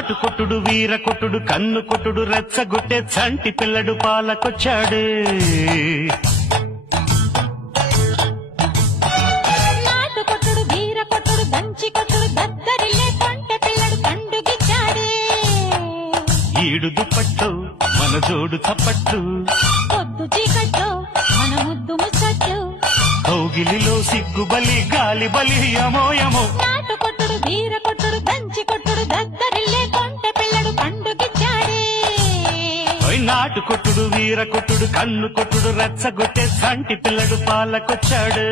నాటు కొట్టుడు వీర కొట్టుడు కన్ను కొట్టుడు రెచ్చగొట్టే చంటి పిల్లడు పాలకొచ్చాడు. నాటు కొట్టుడు వీర కొట్టుడు దంచి కొట్టుడు దద్దరిల్లే కొంటె పిల్లడు పండుగిచ్చాడు. ఈడు దుప్పట్టు మన జోడు చప్పట్లు, పొద్దు చీకట్లో మన ముద్దు ముచ్చట్లు, కౌగిలిలో సిగ్గు బలి గాలి బలి యమోయమో. నాటు కొట్టుడు వీర కొట్టుడు దంచి కొట్టుడు దద్దరిల్లే కొంటె పిల్లడు పండుగిచ్చాడు. నాటు కొట్టుడు వీర కొట్టుడు కన్ను కొట్టుడు రెచ్చగొట్టే చంటి పిల్లడు పాలకొచ్చాడు.